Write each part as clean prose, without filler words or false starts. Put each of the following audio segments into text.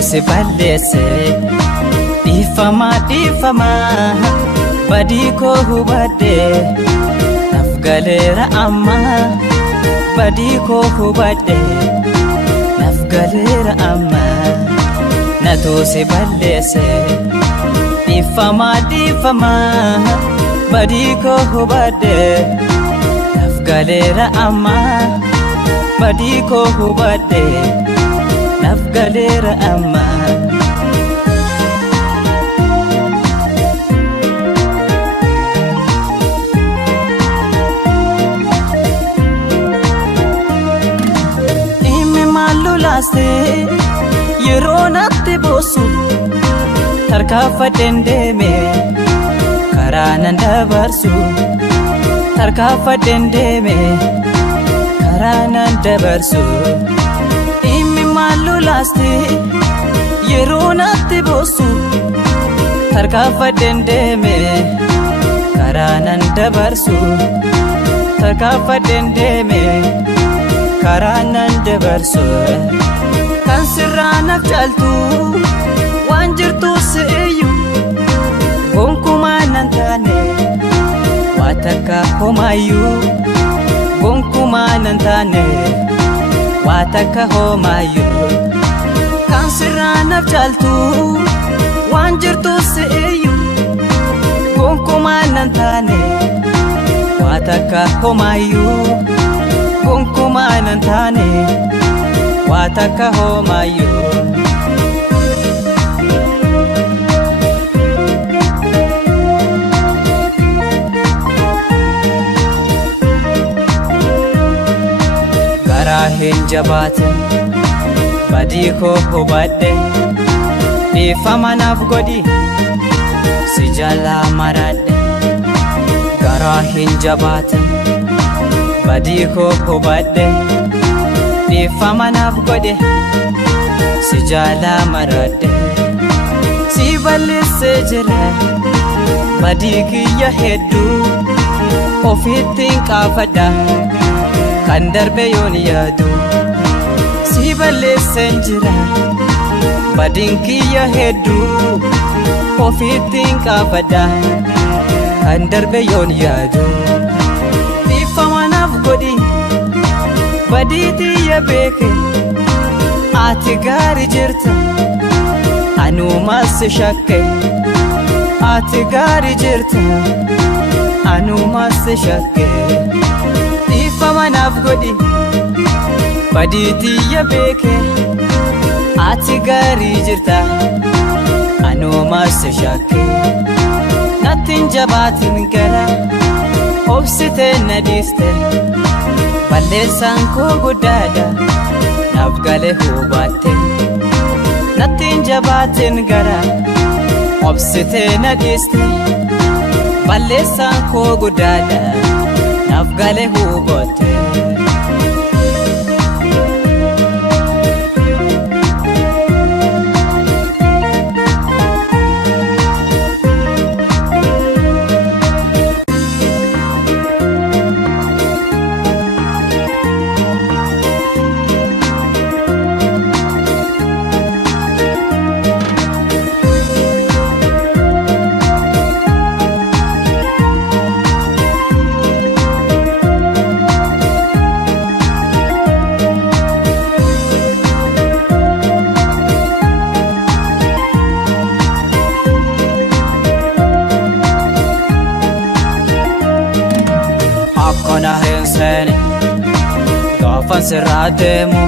si balleesse dhiifama badii koo hubadhe naaf galeera amma badii koo hubadhe naaf galeera amma natu si balleesse dhiifama badii koo hubadhe naaf galeera amma badii koo hubadhe naaf galeera amma yeroo natti boosu tarkaanfadheen deeme karaa nan dabarsu tarkaanfadheen deeme karaa nan dabarsu dhimmi maal lolaaste yeroo natti boosu tarkaanfadheen deeme karaa nan dabarsu tarkaanfadheen deeme karaa nan dabarsu kan sirraa naaf caaltu waan jirtu si'iyyu gonkumaa nan taane waa takka homaayyuu gonkumaa nan taane waa takka homaayyuu kan sirraa naaf caaltu waan jirtu si'iyyu gonkumaa nan taane waa takka homaayyuu gonkumaa nan taane waa takka homaayyuu garaa hin jabaatin badii koo hubadhe dhiifama naaf godhi si jalaa maradhe garaa hin jabaatin badii koo hubadhe dhiifama naaf godhe si jalaa maradhe si balleessee jira badii kiyya hedduu ofittiin qaafadha kan darbe yoon yaadu si balleesseen jira badiin kiyya hedduu ofittiin qaafadha kan darbe yoon yaadu dhiifama naaf godhi badii tiyya beeke ati gaarii jirta anuumas si shakke ati gaarii jirta anuumas si shakke dhiifama naaf godhi badii tiyya beeke ati gaarii jirta anuumas si shakke nattiin jabaatin gara obsitee na dhiiste balleessaan koo guddaadha naaf gale hubatte nattiin jabaatin gara obsitee na dhiiste balleessaan koo guddaadha naaf gale hubatte akkana hin seene gaafan sirraa deemu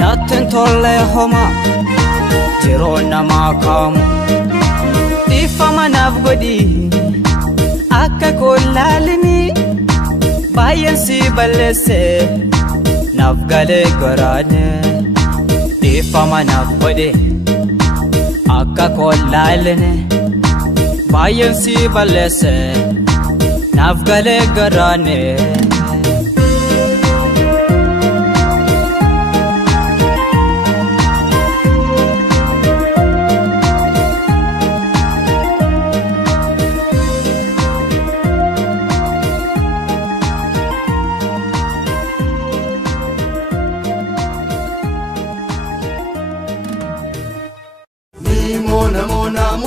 nattin tolle homa jiroo namaa kaamu dhiifama naaf godhi akka kollaalini baay'een si balleesse naaf galee garaane dhiifama naaf godhi akka kollaalini baay'een si balleesse naaf galee garaane namo namo namo